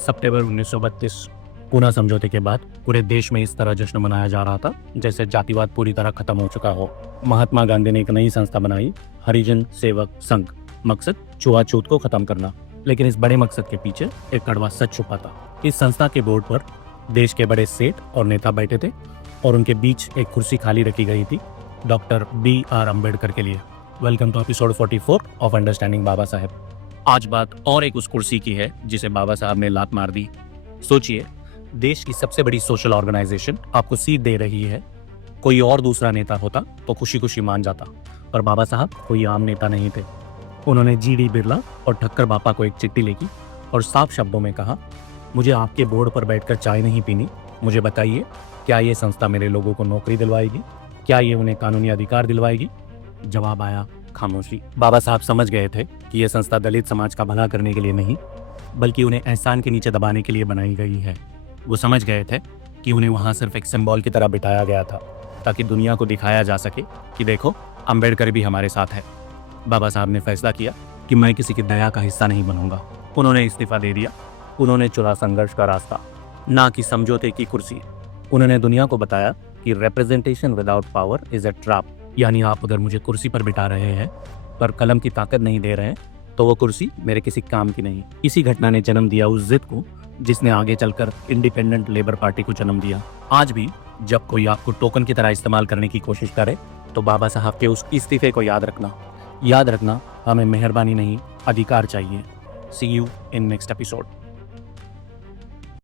सितंबर 1932 पूना समझौते के बाद पूरे देश में इस तरह जश्न मनाया जा रहा था जैसे जातिवाद पूरी तरह खत्म हो चुका हो। महात्मा गांधी ने एक नई संस्था बनाई, हरिजन सेवक संघ। मकसद छुआछूत को खत्म करना। लेकिन इस बड़े मकसद के पीछे एक कड़वा सच छुपा था। इस संस्था के बोर्ड पर देश के बड़े सेठ और नेता बैठे थे और उनके बीच एक कुर्सी खाली रखी गई थी डॉक्टर B.R. अम्बेडकर के लिए। Welcome to episode 44 of understanding Baba Saheb. आज बात और एक उस कुर्सी की है जिसे बाबा साहब ने लात मार दी। सोचिए, देश की सबसे बड़ी सोशल ऑर्गेनाइजेशन आपको सीट दे रही है। कोई और दूसरा नेता होता तो खुशी खुशी मान जाता, पर बाबा साहब कोई आम नेता नहीं थे। उन्होंने G.D. बिरला और ठक्कर बापा को एक चिट्ठी लिखी और साफ शब्दों में कहा, मुझे आपके बोर्ड पर बैठकर चाय नहीं पीनी। मुझे बताइए, क्या ये संस्था मेरे लोगों को नौकरी दिलवाएगी? क्या ये उन्हें कानूनी अधिकार दिलवाएगी? जवाब आया, खामोशी। बाबा साहब समझ गए थे कि यह संस्था दलित समाज का भला करने के लिए नहीं, बल्कि उन्हें एहसान के नीचे दबाने के लिए बनाई गई है। वो समझ गए थे कि उन्हें वहां सिर्फ एक सिंबल की तरह बिठाया गया था ताकि दुनिया को दिखाया जा सके कि देखो, अम्बेडकर भी हमारे साथ है। बाबा साहब ने फैसला किया कि मैं किसी की दया का हिस्सा नहीं बनूंगा। उन्होंने इस्तीफा दे दिया। उन्होंने चुना संघर्ष का रास्ता, ना कि समझौते की कुर्सी। उन्होंने दुनिया को बताया कि representation without power is a trap, यानी आप अगर मुझे कुर्सी पर बिठा रहे हैं पर कलम की ताकत नहीं दे रहे हैं तो वो कुर्सी मेरे किसी काम की नहीं। इसी घटना ने जन्म दिया उस जिद को जिसने आगे चलकर इंडिपेंडेंट लेबर पार्टी को जन्म दिया। आज भी जब कोई आपको टोकन की तरह इस्तेमाल करने की कोशिश करे तो बाबा साहब के उस इस्तीफे को याद रखना, हमें मेहरबानी नहीं, अधिकार चाहिए। सी यू इन नेक्स्ट एपिसोड।